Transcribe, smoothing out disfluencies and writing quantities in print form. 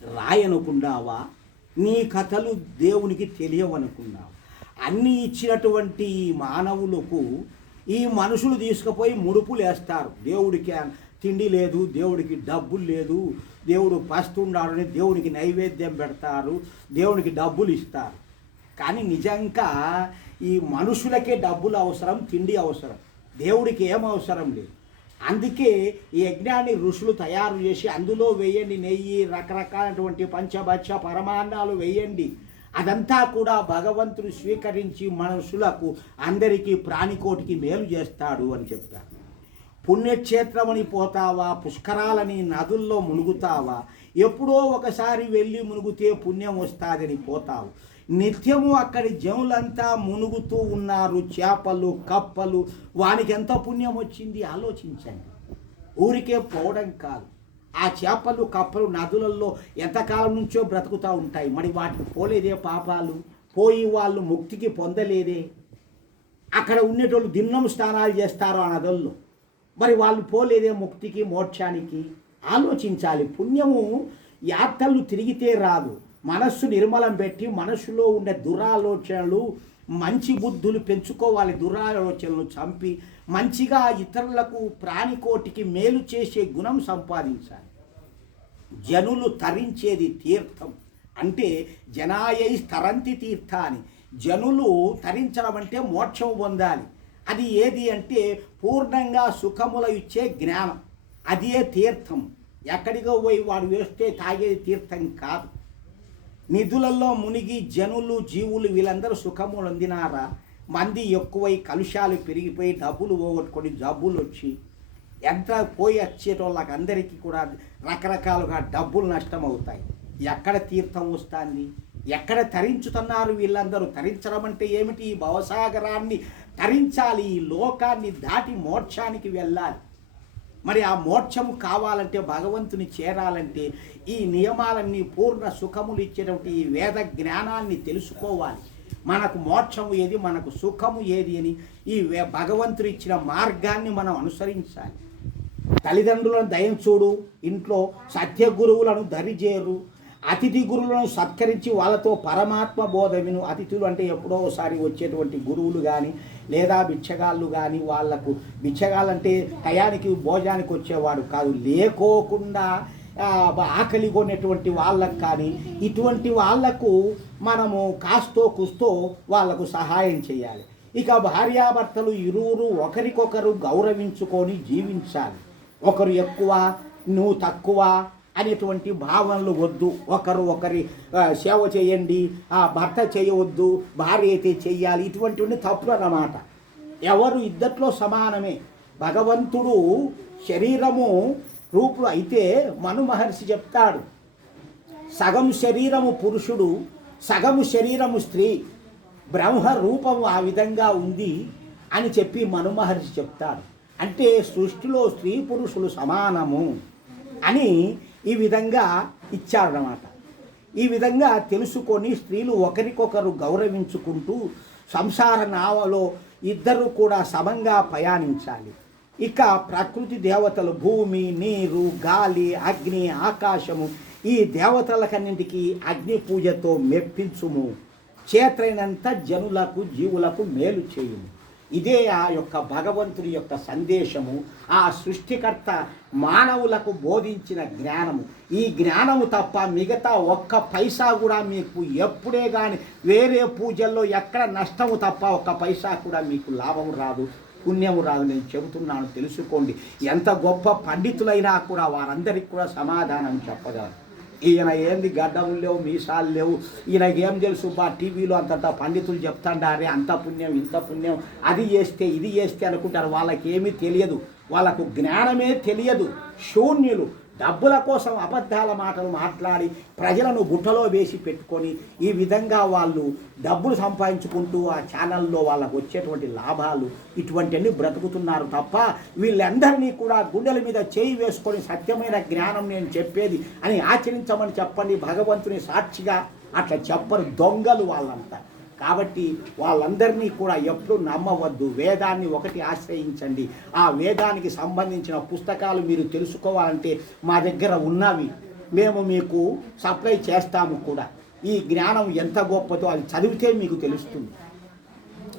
రాయనుకున్నావా? నీ కథలు దేవునికి తెలియవనుకున్నావా? అన్నీ ఇచ్చినటువంటి ఈ మానవులకు ఈ మనుషులు తీసుకుపోయి ముడుపులు వేస్తారు. దేవుడికి తిండి లేదు, దేవుడికి డబ్బులు లేదు, దేవుడు పస్తుండాలని దేవునికి నైవేద్యం పెడతారు, దేవునికి డబ్బులు ఇస్తారు. కానీ నిజంగా ఈ మనుషులకే డబ్బులు అవసరం, తిండి అవసరం, దేవుడికి ఏం అవసరం లేదు. అందుకే ఈ యజ్ఞాన్ని ఋషులు తయారు చేసి అందులో వేయండి నెయ్యి, రకరకాలైనటువంటి పంచభక్ష పరమాన్నాలు వేయండి. అదంతా కూడా భగవంతుడు స్వీకరించి మనుషులకు అందరికీ ప్రాణికోటికి మేలు చేస్తాడు అని చెప్పారు. పుణ్యక్షేత్రమని పోతావా, పుష్కరాలని నదుల్లో మునుగుతావా, ఎప్పుడో ఒకసారి వెళ్ళి మునుగుతే పుణ్యం వస్తుందని పోతావు. నిత్యము అక్కడి జనులంతా మునుగుతూ ఉన్నారు, చేపలు కప్పలు, వానికి ఎంత పుణ్యం వచ్చింది ఆలోచించండి. ఊరికే పోవడం కాదు, ఆ చేపలు కప్పలు నదులలో ఎంతకాలం నుంచో బ్రతుకుతూ ఉంటాయి. మరి వాటికి పోలేదే పాపాలు, పోయి వాళ్ళు ముక్తికి పొందలేదే. అక్కడ ఉండేటోళ్ళు దిన్నం స్నానాలు చేస్తారు ఆ నదుల్లో, మరి వాళ్ళు పోలేదే ముక్తికి మోక్షానికి. ఆలోచించాలి. పుణ్యము యాత్రలు తిరిగితే రాదు, మనస్సు నిర్మలం పెట్టి మనస్సులో ఉండే దురాలోచనలు మంచి బుద్ధులు పెంచుకోవాలి. దురాలోచనలు చంపి మంచిగా ఇతరులకు ప్రాణికోటికి మేలు చేసే గుణం సంపాదించాలి. జనులు తరించేది తీర్థం అంటే జనాయై తరంతి తీర్థ అని. జనులు తరించడం అంటే మోక్షం పొందాలి. అది ఏది అంటే పూర్ణంగా సుఖముల ఇచ్చే జ్ఞానం, అదే తీర్థం. ఎక్కడికో పోయి వాడు వేస్తే తాగేది తీర్థం కాదు. నిధులలో మునిగి జనులు జీవులు వీళ్ళందరూ సుఖము పొందినారా? మంది ఎక్కువై కలుషాలు పెరిగిపోయి డబ్బులు పోగొట్టుకొని జబ్బులు వచ్చి ఎంత పోయి వచ్చేటోళ్ళకి అందరికీ కూడా రకరకాలుగా డబ్బులు నష్టం అవుతాయి. ఎక్కడ తీర్థం వస్తుంది? ఎక్కడ తరించుతున్నారు వీళ్ళందరూ? తరించడం అంటే ఏమిటి? ఈ భవసాగరాన్ని తరించాలి, ఈ లోకాన్ని దాటి మోక్షానికి వెళ్ళాలి. మరి ఆ మోక్షము కావాలంటే, భగవంతుని చేరాలంటే ఈ నియమాలన్నీ పూర్ణ సుఖములు ఇచ్చేటువంటి ఈ వేద జ్ఞానాన్ని తెలుసుకోవాలి. మనకు మోక్షము ఏది, మనకు సుఖము ఏది అని ఈ భగవంతుడు ఇచ్చిన మార్గాన్ని మనం అనుసరించాలి. తల్లిదండ్రులను దయం చూడు, ఇంట్లో సత్య గురువులను దరిచేరు, అతిథి గురువులను సత్కరించి వాళ్ళతో పరమాత్మ బోధ విను. అతిథులు అంటే ఎప్పుడో ఒకసారి వచ్చేటువంటి గురువులు కానీ లేదా బిచ్చగాళ్ళు కానీ, వాళ్లకు బిచ్చగాళ్ళంటే టయానికి భోజనానికి వచ్చేవాడు కాదు, లేకోకుండా ఆకలి కొనేటువంటి వాళ్ళకు కానీ ఇటువంటి వాళ్లకు మనము కాస్తో కుస్తో వాళ్లకు సహాయం చేయాలి. ఇక భార్యాభర్తలు ఇరువురు ఒకరికొకరు గౌరవించుకొని జీవించాలి. ఒకరు ఎక్కువ నువ్వు తక్కువ అనేటువంటి భావనలు వద్దు. ఒకరి సేవ చేయండి, భర్త చేయవద్దు, భార్య అయితే చెయ్యాలి, ఇటువంటివన్నీ తప్పులు అన్నమాట. ఎవరు ఇద్దట్లో సమానమే. భగవంతుడు శరీరము రూపు అయితే మను మహర్షి చెప్తాడు, సగం శరీరము పురుషుడు, సగము శరీరము స్త్రీ, బ్రహ్మ రూపము ఆ విధంగా ఉంది అని చెప్పి మను మహర్షి చెప్తాడు. అంటే సృష్టిలో స్త్రీ పురుషులు సమానము అని ఈ విధంగా ఇచ్చారన్నమాట. ఈ విధంగా తెలుసుకొని స్త్రీలు ఒకరికొకరు గౌరవించుకుంటూ సంసార నావలో ఇద్దరు కూడా సమంగా ప్రయాణించాలి. ఇక ప్రకృతి దేవతలు భూమి, నీరు, గాలి, అగ్ని, ఆకాశము, ఈ దేవతలకన్నింటికి అగ్ని పూజతో మెప్పించుము, చేతైనంత జనులకు జీవులకు మేలు చేయుము. ఇదే ఆ యొక్క భగవంతుడి యొక్క సందేశము, ఆ సృష్టికర్త మానవులకు బోధించిన జ్ఞానము. ఈ జ్ఞానము తప్ప మిగతా ఒక్క పైసా కూడా మీకు ఎప్పుడే కానీ వేరే పూజల్లో ఎక్కడ నష్టము తప్ప ఒక్క పైసా కూడా మీకు లాభం రాదు, పుణ్యము రాదు. నేను చెబుతున్నాను, తెలుసుకోండి. ఎంత గొప్ప పండితులైనా కూడా వారందరికీ కూడా సమాధానం చెప్పగలరు. ఈయన ఏంది గడ్డములు లేవు, మీసాలు లేవు, ఈయనకేం తెలుసు, టీవీలో అంతంత పండితులు చెప్తాండారే అంత పుణ్యం ఇంత పుణ్యం, అది చేస్తే ఇది చేస్తే అనుకుంటారు. వాళ్ళకి ఏమీ తెలియదు, వాళ్ళకు జ్ఞానమే తెలియదు. శూన్యులు. డబ్బుల కోసం అబద్ధాల మాటలు మాట్లాడి ప్రజలను బుట్టలో వేసి పెట్టుకొని ఈ విధంగా వాళ్ళు డబ్బులు సంపాదించుకుంటూ ఆ ఛానల్లో వాళ్ళకు వచ్చేటువంటి లాభాలు ఇటువంటివన్నీ బ్రతుకుతున్నారు తప్ప వీళ్ళందరినీ కూడా గుండెల మీద చేయి వేసుకొని సత్యమైన జ్ఞానం నేను చెప్పేది అని ఆచరించమని చెప్పండి. భగవంతుని సాక్షిగా అట్లా చెప్పరు, దొంగలు వాళ్ళంతా. కాబట్టి వాళ్ళందరినీ కూడా ఎప్పుడు నమ్మవద్దు. వేదాన్ని ఒకటి ఆశ్రయించండి. ఆ వేదానికి సంబంధించిన పుస్తకాలు మీరు తెలుసుకోవాలంటే మా దగ్గర ఉన్నవి. మేము మీకు సప్లై చేస్తాము కూడా. ఈ జ్ఞానం ఎంత గొప్పదో అది చదివితే మీకు తెలుస్తుంది.